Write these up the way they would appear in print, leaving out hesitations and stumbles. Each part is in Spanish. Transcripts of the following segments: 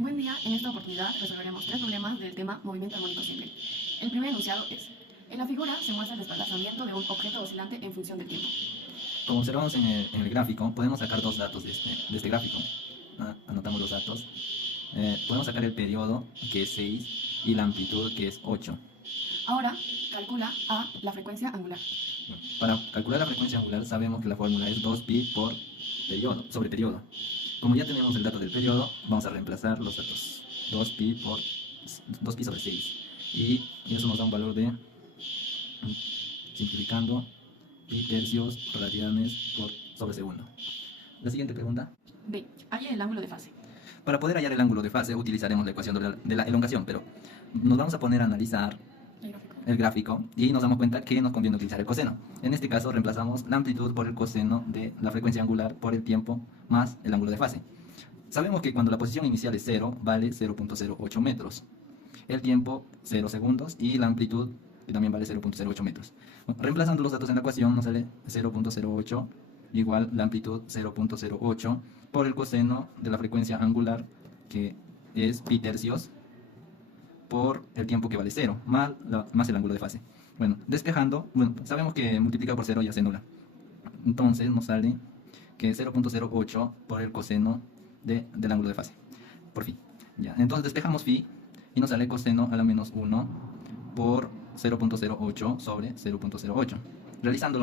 Buen día, en esta oportunidad resolveremos tres problemas del tema movimiento armónico simple. El primer enunciado es: en la figura se muestra el desplazamiento de un objeto oscilante en función del tiempo. Como observamos en el gráfico, podemos sacar dos datos de este gráfico. Anotamos los datos. Podemos sacar el periodo, que es 6, y la amplitud, que es 8. Ahora, calcula A, la frecuencia angular. Bueno, para calcular la frecuencia angular sabemos que la fórmula es 2pi por periodo, sobre periodo. Como ya tenemos el dato del periodo, vamos a reemplazar los datos. 2pi sobre 6. Y eso nos da un valor de, simplificando, pi tercios radianes por sobre segundo. La siguiente pregunta. B, halla el ángulo de fase. Para poder hallar el ángulo de fase utilizaremos la ecuación de la elongación, pero nos vamos a poner a analizar el gráfico y nos damos cuenta que nos conviene utilizar el coseno. En este caso reemplazamos la amplitud por el coseno de la frecuencia angular por el tiempo más el ángulo de fase. Sabemos que cuando la posición inicial es 0, vale 0.08 metros. El tiempo 0 segundos y la amplitud que también vale 0.08 metros. Bueno, reemplazando los datos en la ecuación nos sale 0.08 igual la amplitud 0.08 por el coseno de la frecuencia angular, que es pi tercios, por el tiempo que vale 0, más el ángulo de fase. Bueno, despejando, sabemos que multiplicar por 0 ya se anula. Entonces nos sale que 0.08 por el coseno del ángulo de fase. Por phi. Ya. Entonces despejamos phi y nos sale coseno a la menos 1 por 0.08 sobre 0.08. Realizando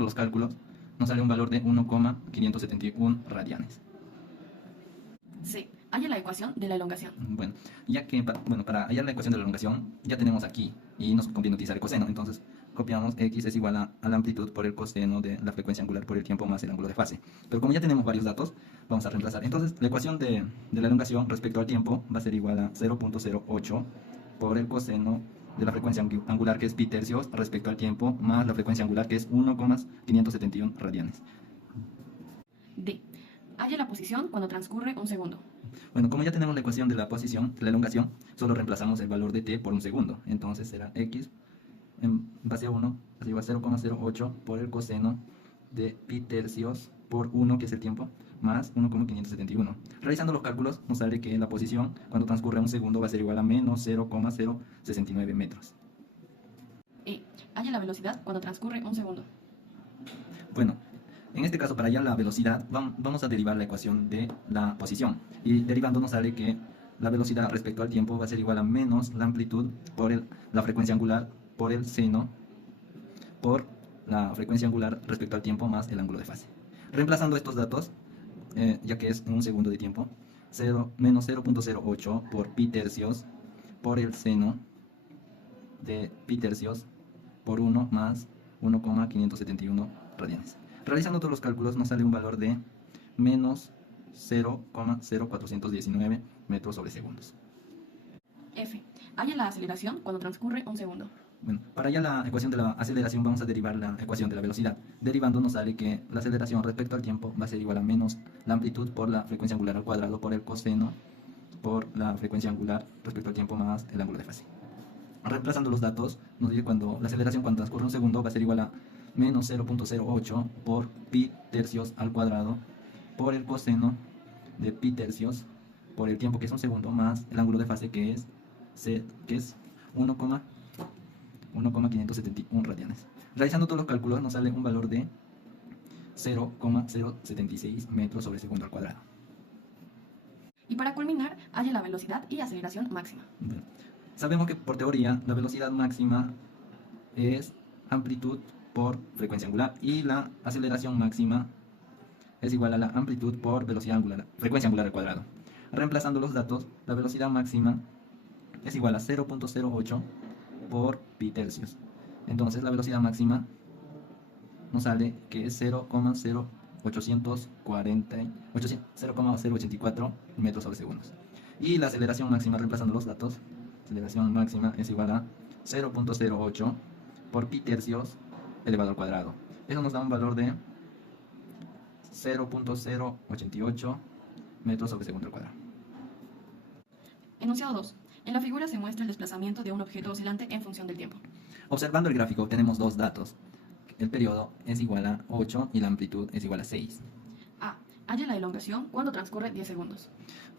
los cálculos, nos sale un valor de 1,571 radianes. C, halla la ecuación de la elongación. Bueno, para hallar la ecuación de la elongación ya tenemos aquí y nos conviene utilizar el coseno. Entonces copiamos x es igual a la amplitud por el coseno de la frecuencia angular por el tiempo más el ángulo de fase. Pero como ya tenemos varios datos, vamos a reemplazar. Entonces la ecuación de la elongación respecto al tiempo va a ser igual a 0.08 por el coseno de la frecuencia angular, que es pi tercios, respecto al tiempo, más la frecuencia angular, que es 1,571 radianes. D, halla la posición cuando transcurre un segundo. Bueno, como ya tenemos la ecuación de la posición, la elongación, solo reemplazamos el valor de t por un segundo. Entonces será x en base a 1, así igual a 0,08 por el coseno de pi tercios por 1, que es el tiempo, más 1,571. Realizando los cálculos, nos sale que la posición cuando transcurre un segundo va a ser igual a menos 0,069 metros. E, halla la velocidad cuando transcurre un segundo. Bueno, en este caso, para hallar la velocidad, vamos a derivar la ecuación de la posición. Y derivando nos sale que la velocidad respecto al tiempo va a ser igual a menos la amplitud por la frecuencia angular por el seno por la frecuencia angular respecto al tiempo más el ángulo de fase. Reemplazando estos datos, ya que es en un segundo de tiempo, menos 0.08 por pi tercios por el seno de pi tercios por 1 más 1,571 radianes. Realizando todos los cálculos nos sale un valor de menos 0,0419 metros sobre segundos. F, halla la aceleración cuando transcurre un segundo. Bueno, para hallar la ecuación de la aceleración vamos a derivar la ecuación de la velocidad. Derivando nos sale que la aceleración respecto al tiempo va a ser igual a menos la amplitud por la frecuencia angular al cuadrado por el coseno por la frecuencia angular respecto al tiempo más el ángulo de fase. Reemplazando los datos, nos dice cuando la aceleración cuando transcurre un segundo va a ser igual a menos 0.08 por pi tercios al cuadrado por el coseno de pi tercios por el tiempo, que es un segundo, más el ángulo de fase, que es 1,571 radianes. Realizando todos los cálculos nos sale un valor de 0,076 metros sobre segundo al cuadrado. Y para culminar, halla la velocidad y aceleración máxima. Bueno, sabemos que por teoría la velocidad máxima es amplitud por frecuencia angular y la aceleración máxima es igual a la amplitud por frecuencia angular al cuadrado. Reemplazando los datos, la velocidad máxima es igual a 0.08 por pi tercios. Entonces la velocidad máxima nos sale que es 0,084 metros sobre segundos. Y la aceleración máxima, reemplazando los datos, aceleración máxima es igual a 0.08 por pi tercios elevado al cuadrado. Eso nos da un valor de 0.088 metros sobre segundo al cuadrado. Enunciado 2. En la figura se muestra el desplazamiento de un objeto oscilante en función del tiempo. Observando el gráfico tenemos dos datos. El periodo es igual a 8 y la amplitud es igual a 6. A, Halla la elongación cuando transcurre 10 segundos.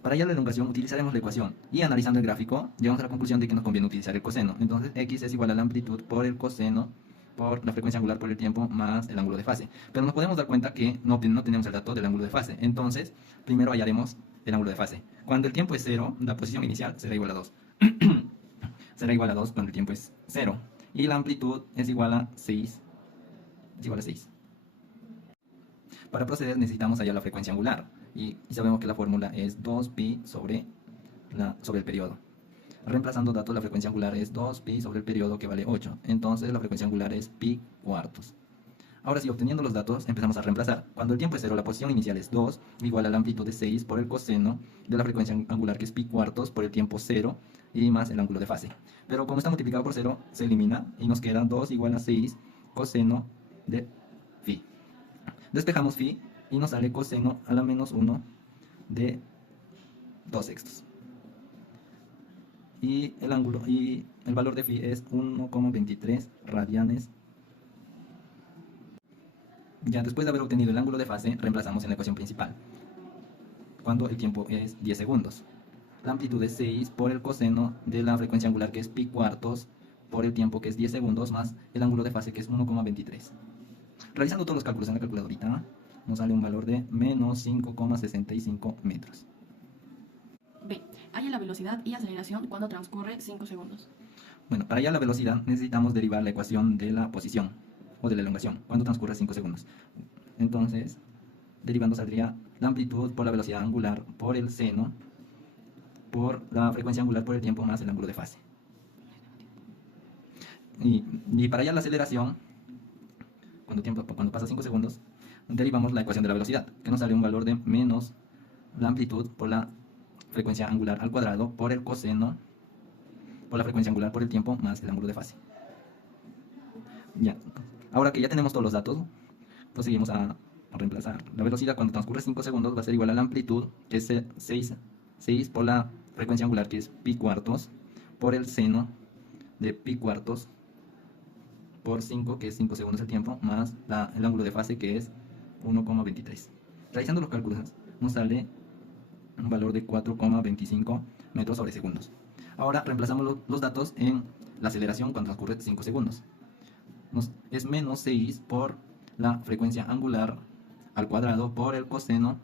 Para hallar la elongación utilizaremos la ecuación y analizando el gráfico llegamos a la conclusión de que nos conviene utilizar el coseno. Entonces x es igual a la amplitud por el coseno por la frecuencia angular por el tiempo más el ángulo de fase. Pero nos podemos dar cuenta que no tenemos el dato del ángulo de fase. Entonces primero hallaremos el ángulo de fase. Cuando el tiempo es 0, la posición inicial será igual a 2. Será igual a 2 cuando el tiempo es 0. Y la amplitud es igual a 6. Es igual a 6. Para proceder necesitamos hallar la frecuencia angular. Y sabemos que la fórmula es 2pi sobre el periodo. Reemplazando datos, la frecuencia angular es 2pi sobre el periodo, que vale 8. Entonces la frecuencia angular es pi cuartos. Ahora sí, obteniendo los datos, empezamos a reemplazar. Cuando el tiempo es 0, la posición inicial es 2, igual a la amplitud de 6 por el coseno de la frecuencia angular, que es pi cuartos, por el tiempo 0, y más el ángulo de fase. Pero como está multiplicado por 0, se elimina, y nos queda 2 igual a 6 coseno de phi. Despejamos phi, y nos sale coseno a la menos 1 de 2 sextos. Y el valor de phi es 1,23 radianes. Ya después de haber obtenido el ángulo de fase, reemplazamos en la ecuación principal, cuando el tiempo es 10 segundos. La amplitud es 6 por el coseno de la frecuencia angular, que es pi cuartos, por el tiempo, que es 10 segundos, más el ángulo de fase, que es 1,23. Realizando todos los cálculos en la calculadorita, nos sale un valor de menos 5,65 metros. B. Halla la velocidad y aceleración cuando transcurre 5 segundos. Bueno, para hallar la velocidad necesitamos derivar la ecuación de la posición o de la elongación cuando transcurre 5 segundos. Entonces, derivando saldría la amplitud por la velocidad angular por el seno por la frecuencia angular por el tiempo más el ángulo de fase. Y para hallar la aceleración, cuando pasa 5 segundos, derivamos la ecuación de la velocidad, que nos sale un valor de menos la amplitud por la frecuencia angular al cuadrado por el coseno por la frecuencia angular por el tiempo más el ángulo de fase. Ya. Ahora que ya tenemos todos los datos, procedemos a reemplazar. La velocidad cuando transcurre 5 segundos va a ser igual a la amplitud, que es 6 por la frecuencia angular, que es pi cuartos, por el seno de pi cuartos por 5, que es 5 segundos el tiempo, más el ángulo de fase, que es 1,23. Realizando los cálculos nos sale un valor de 4,25 metros sobre segundos. Ahora reemplazamos los datos en la aceleración cuando transcurre 5 segundos. Es menos 6 por la frecuencia angular al cuadrado por el coseno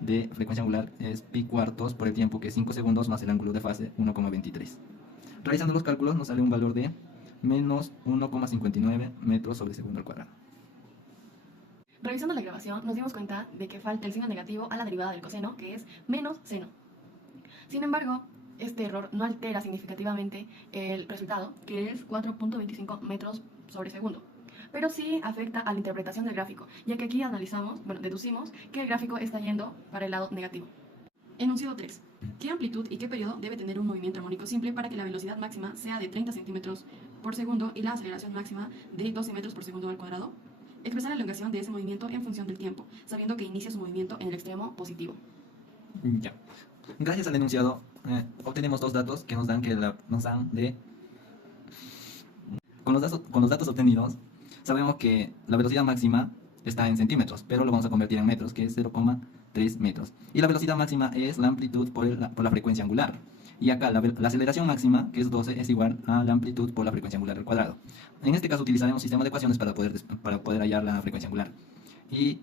de frecuencia angular, es pi cuartos, por el tiempo, que es 5 segundos, más el ángulo de fase, 1,23. Realizando los cálculos nos sale un valor de menos 1,59 metros sobre segundo al cuadrado. Revisando la grabación, nos dimos cuenta de que falta el signo negativo a la derivada del coseno, que es menos seno. Sin embargo, este error no altera significativamente el resultado, que es 4,25 metros sobre segundo, pero sí afecta a la interpretación del gráfico, ya que aquí deducimos que el gráfico está yendo para el lado negativo. Enunciado 3. ¿Qué amplitud y qué periodo debe tener un movimiento armónico simple para que la velocidad máxima sea de 30 centímetros por segundo y la aceleración máxima de 12 metros por segundo al cuadrado? Expresar la elongación de ese movimiento en función del tiempo, sabiendo que inicia su movimiento en el extremo positivo. Ya. Gracias al enunciado, obtenemos dos datos que nos dan Con los datos obtenidos, sabemos que la velocidad máxima está en centímetros, pero lo vamos a convertir en metros, que es 0,3 metros. Y la velocidad máxima es la amplitud por la frecuencia angular. Y acá la aceleración máxima, que es 12, es igual a la amplitud por la frecuencia angular al cuadrado. En este caso utilizaremos un sistema de ecuaciones para poder hallar la frecuencia angular. Y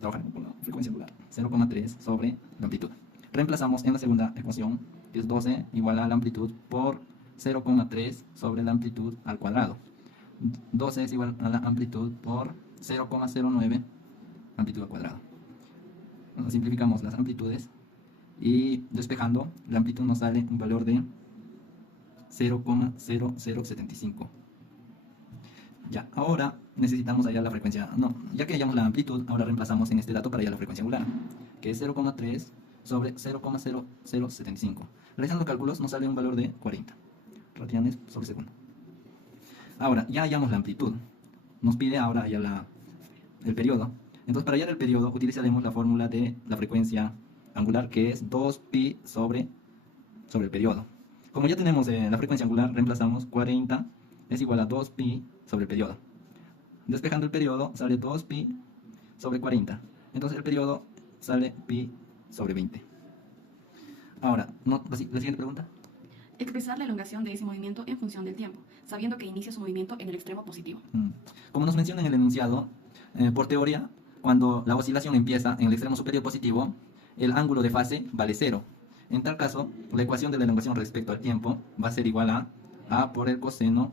trabajaremos con la frecuencia angular, 0,3 sobre la amplitud. Reemplazamos en la segunda ecuación, que es 12 igual a la amplitud por 0,3 sobre la amplitud al cuadrado. 12 es igual a la amplitud por 0,09 amplitud al cuadrado. Simplificamos las amplitudes y despejando, la amplitud nos sale un valor de 0,0075. Ya, ahora necesitamos hallar la frecuencia. Ya que hallamos la amplitud, ahora reemplazamos en este dato para hallar la frecuencia angular, que es 0,3 sobre 0,0075. Realizando cálculos nos sale un valor de 40 radianes sobre segundo. Ahora, ya hallamos la amplitud. Nos pide ahora hallar el periodo. Entonces, para hallar el periodo utilizaremos la fórmula de la frecuencia angular, que es 2pi sobre el periodo. Como ya tenemos la frecuencia angular, reemplazamos 40 es igual a 2pi sobre el periodo. Despejando el periodo sale 2pi sobre 40. Entonces el periodo sale pi sobre 20. Ahora, la siguiente pregunta. Expresar la elongación de ese movimiento en función del tiempo, sabiendo que inicia su movimiento en el extremo positivo. Como nos menciona en el enunciado, por teoría, cuando la oscilación empieza en el extremo superior positivo, el ángulo de fase vale 0. En tal caso, la ecuación de la elongación respecto al tiempo va a ser igual a A por el coseno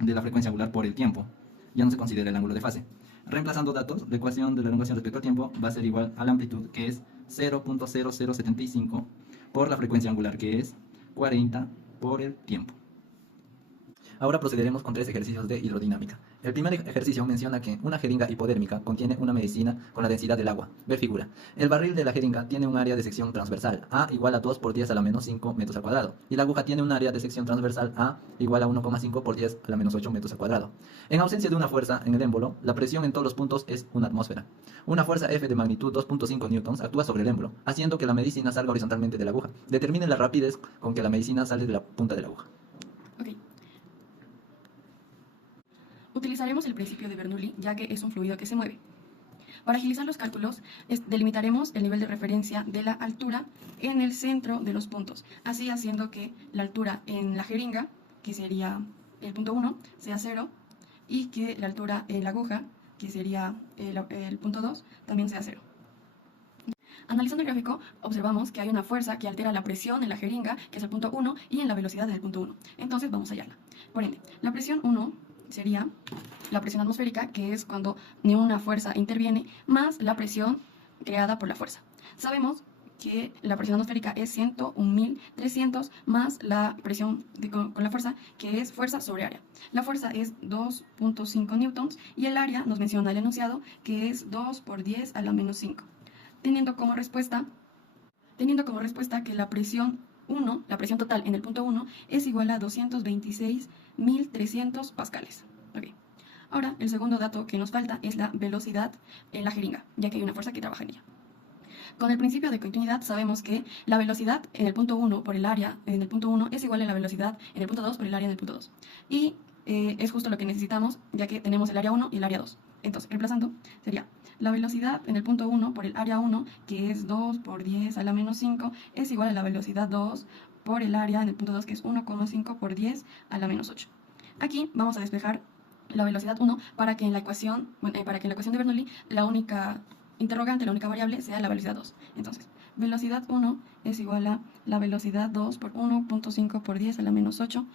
de la frecuencia angular por el tiempo. Ya no se considera el ángulo de fase. Reemplazando datos, la ecuación de la elongación respecto al tiempo va a ser igual a la amplitud, que es 0.0075, por la frecuencia angular, que es 40 por el tiempo. Ahora procederemos con 3 ejercicios de hidrodinámica. El primer ejercicio menciona que una jeringa hipodérmica contiene una medicina con la densidad del agua. Ver figura. El barril de la jeringa tiene un área de sección transversal A igual a 2 por 10 a la menos 5 metros al cuadrado. Y la aguja tiene un área de sección transversal A igual a 1,5 por 10 a la menos 8 metros al cuadrado. En ausencia de una fuerza en el émbolo, la presión en todos los puntos es una atmósfera. Una fuerza F de magnitud 2.5 newtons actúa sobre el émbolo, haciendo que la medicina salga horizontalmente de la aguja. Determine la rapidez con que la medicina sale de la punta de la aguja. Ok. Utilizaremos el principio de Bernoulli, ya que es un fluido que se mueve. Para agilizar los cálculos, delimitaremos el nivel de referencia de la altura en el centro de los puntos, así haciendo que la altura en la jeringa, que sería el punto 1, sea 0, y que la altura en la aguja, que sería el punto 2, también sea 0. Analizando el gráfico, observamos que hay una fuerza que altera la presión en la jeringa, que es el punto 1, y en la velocidad en el punto 1. Entonces vamos a hallarla. Por ende, la presión 1 sería la presión atmosférica, que es cuando ninguna fuerza interviene, más la presión creada por la fuerza. Sabemos que la presión atmosférica es 101.300 más la presión con la fuerza, que es fuerza sobre área. La fuerza es 2.5 newtons y el área nos menciona el enunciado, que es 2 por 10 a la menos 5. Teniendo como respuesta que la presión 1, la presión total en el punto 1, es igual a 226.300 pascales. Okay. Ahora, el segundo dato que nos falta es la velocidad en la jeringa, ya que hay una fuerza que trabaja en ella. Con el principio de continuidad sabemos que la velocidad en el punto 1 por el área en el punto 1 es igual a la velocidad en el punto 2 por el área en el punto 2. Y es justo lo que necesitamos, ya que tenemos el área 1 y el área 2. Entonces, reemplazando, sería la velocidad en el punto 1 por el área 1, que es 2 por 10 a la menos 5, es igual a la velocidad 2 por el área en el punto 2, que es 1,5 por 10 a la menos 8. Aquí vamos a despejar la velocidad 1 para que en la ecuación de Bernoulli la única interrogante, la única variable, sea la velocidad 2. Entonces, velocidad 1 es igual a la velocidad 2 por 1.5 por 10 a la menos 8,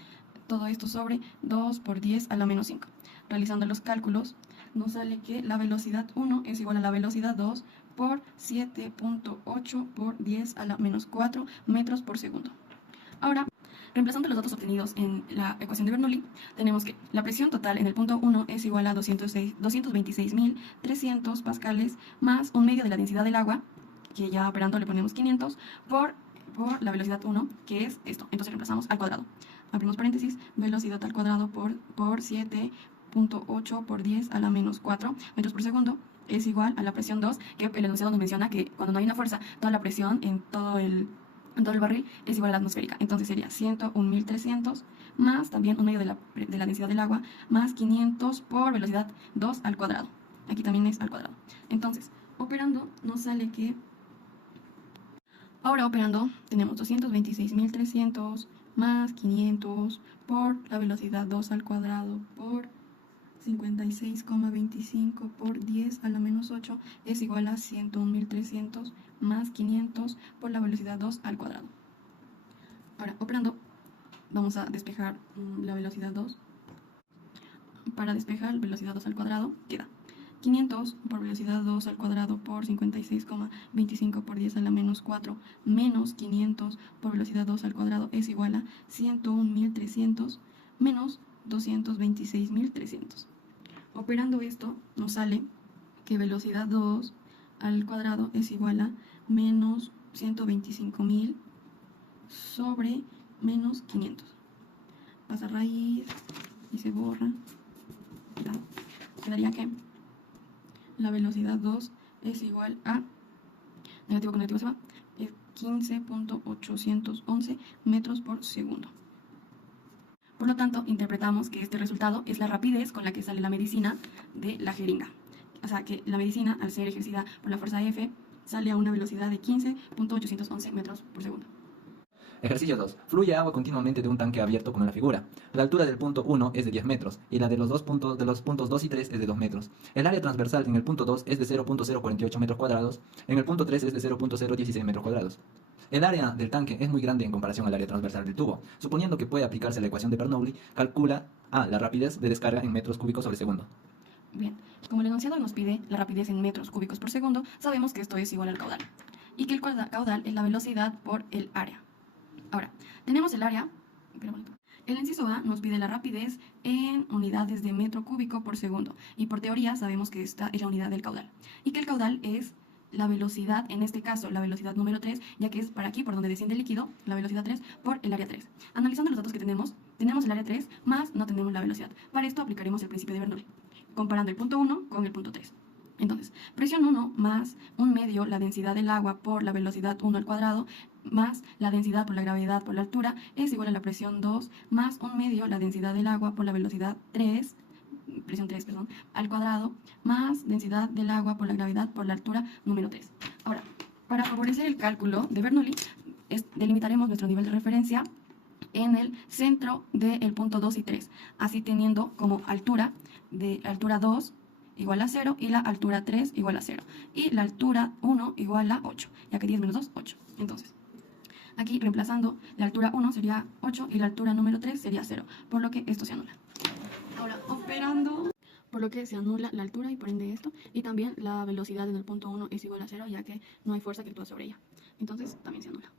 todo esto sobre 2 por 10 a la menos 5. Realizando los cálculos, nos sale que la velocidad 1 es igual a la velocidad 2 por 7.8 por 10 a la menos 4 metros por segundo. Ahora, reemplazando los datos obtenidos en la ecuación de Bernoulli, tenemos que la presión total en el punto 1 es igual a 226.300 pascales más un medio de la densidad del agua, que ya operando le ponemos 500, por la velocidad 1, que es esto. Entonces reemplazamos al cuadrado. Abrimos paréntesis, velocidad al cuadrado por 7.8 por 10 a la menos 4 metros por segundo es igual a la presión 2, que el enunciado nos menciona que cuando no hay una fuerza, toda la presión en todo el barril es igual a la atmosférica. Entonces sería 101.300 más también un medio de la densidad del agua más 500 por velocidad 2 al cuadrado. Aquí también es al cuadrado. Entonces, operando nos sale que... Ahora operando tenemos 226.300 más 500 por la velocidad 2 al cuadrado por 56,25 por 10 a la menos 8 es igual a 101.300 más 500 por la velocidad 2 al cuadrado. Ahora, operando, vamos a despejar la velocidad 2. Para despejar velocidad 2 al cuadrado, queda 500 por velocidad 2 al cuadrado por 56,25 por 10 a la menos 4 menos 500 por velocidad 2 al cuadrado es igual a 101.300 menos 226.300. Operando esto, nos sale que velocidad 2 al cuadrado es igual a menos 125.000 sobre menos 500. Pasa raíz y se borra. Ya. Quedaría que la velocidad 2 es igual a, negativo con negativo se va, es 15.811 metros por segundo. Por lo tanto, interpretamos que este resultado es la rapidez con la que sale la medicina de la jeringa. O sea, que la medicina, al ser ejercida por la fuerza F, sale a una velocidad de 15.811 metros por segundo. Ejercicio 2. Fluye agua continuamente de un tanque abierto como en la figura. La altura del punto 1 es de 10 metros y la de los puntos 2 y 3 es de 2 metros. El área transversal en el punto 2 es de 0.048 metros cuadrados, en el punto 3 es de 0.016 metros cuadrados. El área del tanque es muy grande en comparación al área transversal del tubo. Suponiendo que puede aplicarse la ecuación de Bernoulli, calcula la rapidez de descarga en metros cúbicos sobre segundo. Bien, como el enunciado nos pide la rapidez en metros cúbicos por segundo, sabemos que esto es igual al caudal y que el caudal es la velocidad por el área. Ahora, tenemos el área, el inciso A nos pide la rapidez en unidades de metro cúbico por segundo y por teoría sabemos que esta es la unidad del caudal y que el caudal es la velocidad, en este caso la velocidad número 3, ya que es para aquí por donde desciende el líquido, la velocidad 3 por el área 3. Analizando los datos que tenemos el área 3 más no tenemos la velocidad. Para esto aplicaremos el principio de Bernoulli, comparando el punto 1 con el punto 3. Entonces, presión 1 más 1 medio la densidad del agua por la velocidad 1 al cuadrado más la densidad por la gravedad por la altura es igual a la presión 2 más 1 medio la densidad del agua por la velocidad 3, presión 3, perdón, al cuadrado más densidad del agua por la gravedad por la altura número 3. Ahora, para favorecer el cálculo de Bernoulli, delimitaremos nuestro nivel de referencia en el centro del punto 2 y 3, así teniendo como altura 2 igual a 0 y la altura 3 igual a 0 y la altura 1 igual a 8, ya que 10 menos 2, 8. Entonces, aquí reemplazando, la altura 1 sería 8 y la altura número 3 sería 0, por lo que esto se anula. Ahora, operando, por lo que se anula la altura y por ende esto, y también la velocidad en el punto 1 es igual a 0, ya que no hay fuerza que actúa sobre ella. Entonces, también se anula.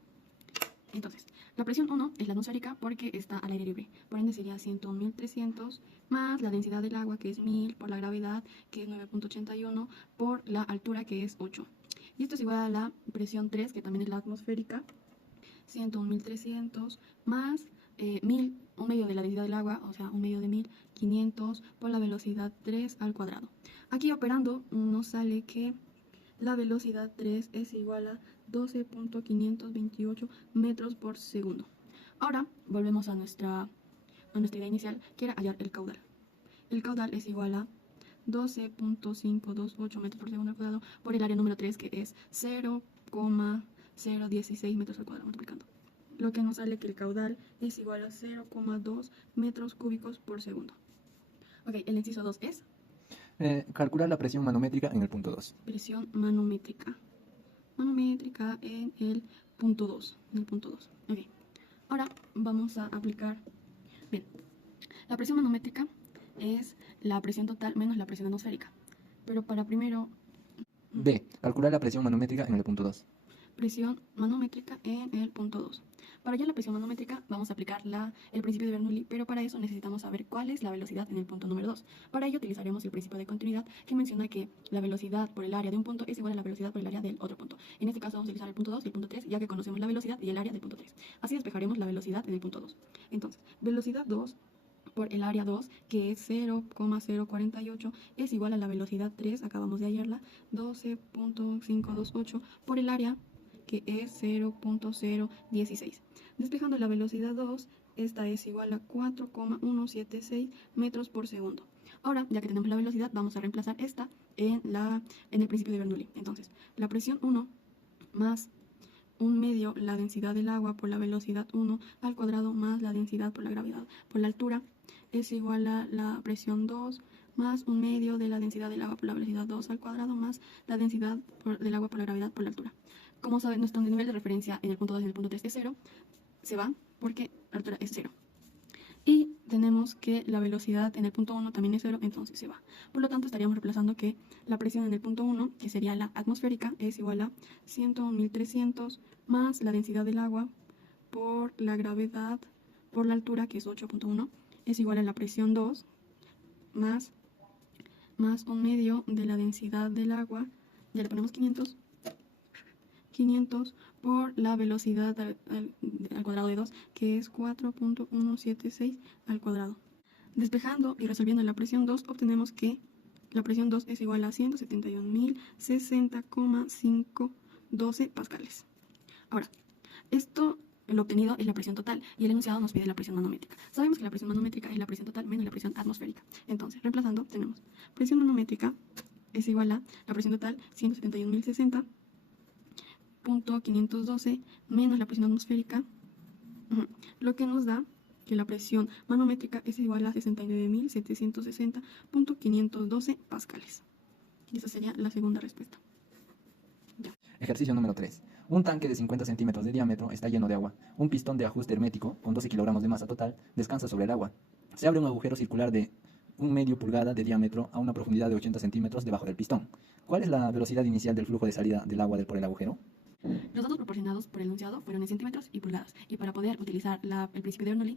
Entonces, la presión 1 es la atmosférica porque está al aire libre, por ende sería 101.300 más la densidad del agua, que es 1000, por la gravedad, que es 9.81, por la altura, que es 8. Y esto es igual a la presión 3, que también es la atmosférica, 101.300 más 1000, un medio de la densidad del agua, o sea, un medio de 1000, 500 por la velocidad 3 al cuadrado. Aquí operando nos sale que la velocidad 3 es igual a 12.528 metros por segundo. Ahora volvemos a nuestra idea inicial, que era hallar el caudal. El caudal es igual a 12.528 metros por segundo al cuadrado por el área número 3, que es 0,016 metros al cuadrado, multiplicando. Lo que nos sale que el caudal es igual a 0,2 metros cúbicos por segundo. Ok, el inciso 2 es Calcular la presión manométrica en el punto 2. presión manométrica. Manométrica en el punto 2. Ok. Ahora vamos a aplicar. Bien. La presión manométrica es la presión total menos la presión atmosférica. Pero para primero. B. Calcular la presión manométrica en el punto 2. Presión manométrica en el punto 2. Para hallar la presión manométrica vamos a aplicar el principio de Bernoulli, pero para eso necesitamos saber cuál es la velocidad en el punto número 2. Para ello utilizaremos el principio de continuidad, que menciona que la velocidad por el área de un punto es igual a la velocidad por el área del otro punto. En este caso vamos a utilizar el punto 2 y el punto 3, ya que conocemos la velocidad y el área del punto 3. Así despejaremos la velocidad en el punto 2. Entonces, velocidad 2 por el área 2, que es 0,048, es igual a la velocidad 3, acabamos de hallarla, 12.528 por el área, que es 0.016. Despejando la velocidad 2, esta es igual a 4,176 metros por segundo. Ahora, ya que tenemos la velocidad, vamos a reemplazar esta en el principio de Bernoulli. Entonces, la presión 1 más 1 medio la densidad del agua por la velocidad 1 al cuadrado más la densidad por la gravedad por la altura es igual a la presión 2 más 1 medio de la densidad del agua por la velocidad 2 al cuadrado más la densidad del agua por la gravedad por la altura. Como saben, nuestro nivel de referencia en el punto 2 y en el punto 3 es 0, se va porque la altura es 0. Y tenemos que la velocidad en el punto 1 también es 0, entonces se va. Por lo tanto, estaríamos reemplazando que la presión en el punto 1, que sería la atmosférica, es igual a 101.300 más la densidad del agua por la gravedad por la altura, que es 8.1, es igual a la presión 2 más 1 medio de la densidad del agua, ya le ponemos 500 por la velocidad al cuadrado de 2, que es 4.176 al cuadrado. Despejando y resolviendo la presión 2, obtenemos que la presión 2 es igual a 171.060,512 pascales. Ahora, lo obtenido es la presión total y el enunciado nos pide la presión manométrica. Sabemos que la presión manométrica es la presión total menos la presión atmosférica. Entonces, reemplazando, tenemos presión manométrica es igual a la presión total 171.060 0.512 menos la presión atmosférica, lo que nos da que la presión manométrica es igual a 69.760.512 pascales. Y esa sería la segunda respuesta. Ejercicio número 3. Un tanque de 50 centímetros de diámetro está lleno de agua. Un pistón de ajuste hermético con 12 kilogramos de masa total descansa sobre el agua. Se abre un agujero circular de 1/2 pulgada de diámetro a una profundidad de 80 centímetros debajo del pistón. ¿Cuál es la velocidad inicial del flujo de salida del agua por el agujero? Los datos proporcionados por el enunciado fueron en centímetros y pulgadas, y para poder utilizar el principio de Bernoulli,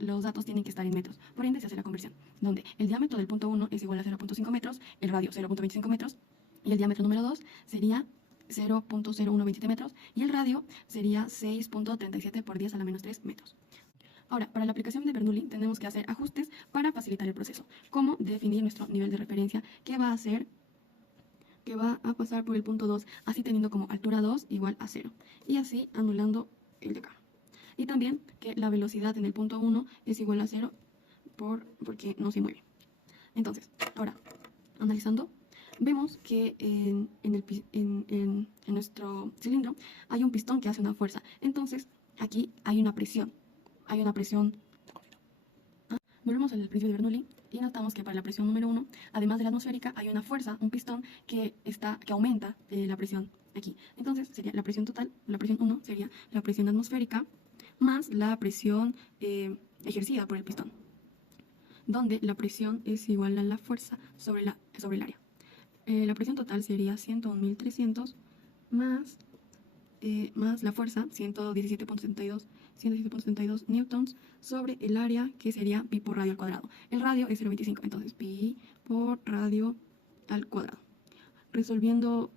los datos tienen que estar en metros. Por ende, se hace la conversión, donde el diámetro del punto 1 es igual a 0.5 metros, el radio 0.25 metros, y el diámetro número 2 sería 0.0127 metros, y el radio sería 6.37 por 10 a la menos 3 metros. Ahora, para la aplicación de Bernoulli tenemos que hacer ajustes para facilitar el proceso, como definir nuestro nivel de referencia, que va a pasar por el punto 2, así teniendo como altura 2 igual a 0, y así anulando el de acá. Y también que la velocidad en el punto 1 es igual a 0 porque no se mueve. Entonces, ahora, analizando, vemos que en nuestro cilindro hay un pistón que hace una fuerza. Entonces, aquí hay una presión. Volvemos al principio de Bernoulli y notamos que para la presión número 1, además de la atmosférica, hay una fuerza, un pistón que aumenta la presión aquí. Entonces sería la presión total, la presión 1 sería la presión atmosférica más la presión ejercida por el pistón, donde la presión es igual a la fuerza sobre el área. La presión total sería 101.300 más la fuerza 117.72 newtons sobre el área, que sería pi por radio al cuadrado. El radio es 0.25, entonces pi por radio al cuadrado. Resolviendo,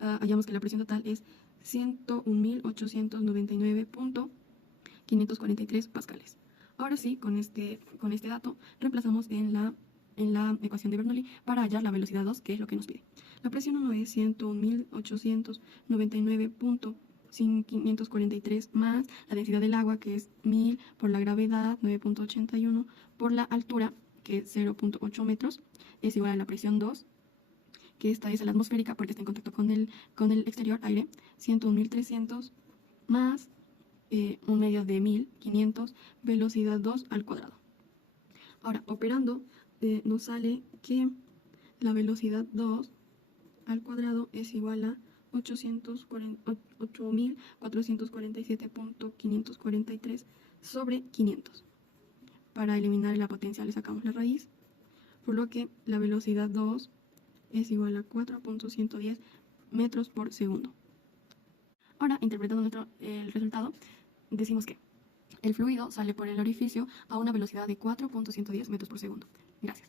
hallamos que la presión total es 101.899.543 pascales. Ahora sí, con este dato, reemplazamos en la ecuación de Bernoulli para hallar la velocidad 2, que es lo que nos pide. La presión 1 es 101.899.543 más la densidad del agua, que es 1000, por la gravedad 9.81, por la altura, que es 0.8 metros, es igual a la presión 2, que esta es la atmosférica porque está en contacto con el exterior, aire, 101.300 más 1/2 de 1500, velocidad 2 al cuadrado. Ahora, operando, nos sale que la velocidad 2 al cuadrado es igual a 8.447.543 sobre 500. Para eliminar la potencia le sacamos la raíz, por lo que la velocidad 2 es igual a 4.110 metros por segundo. Ahora, interpretando el resultado, decimos que el fluido sale por el orificio a una velocidad de 4.110 metros por segundo. Gracias.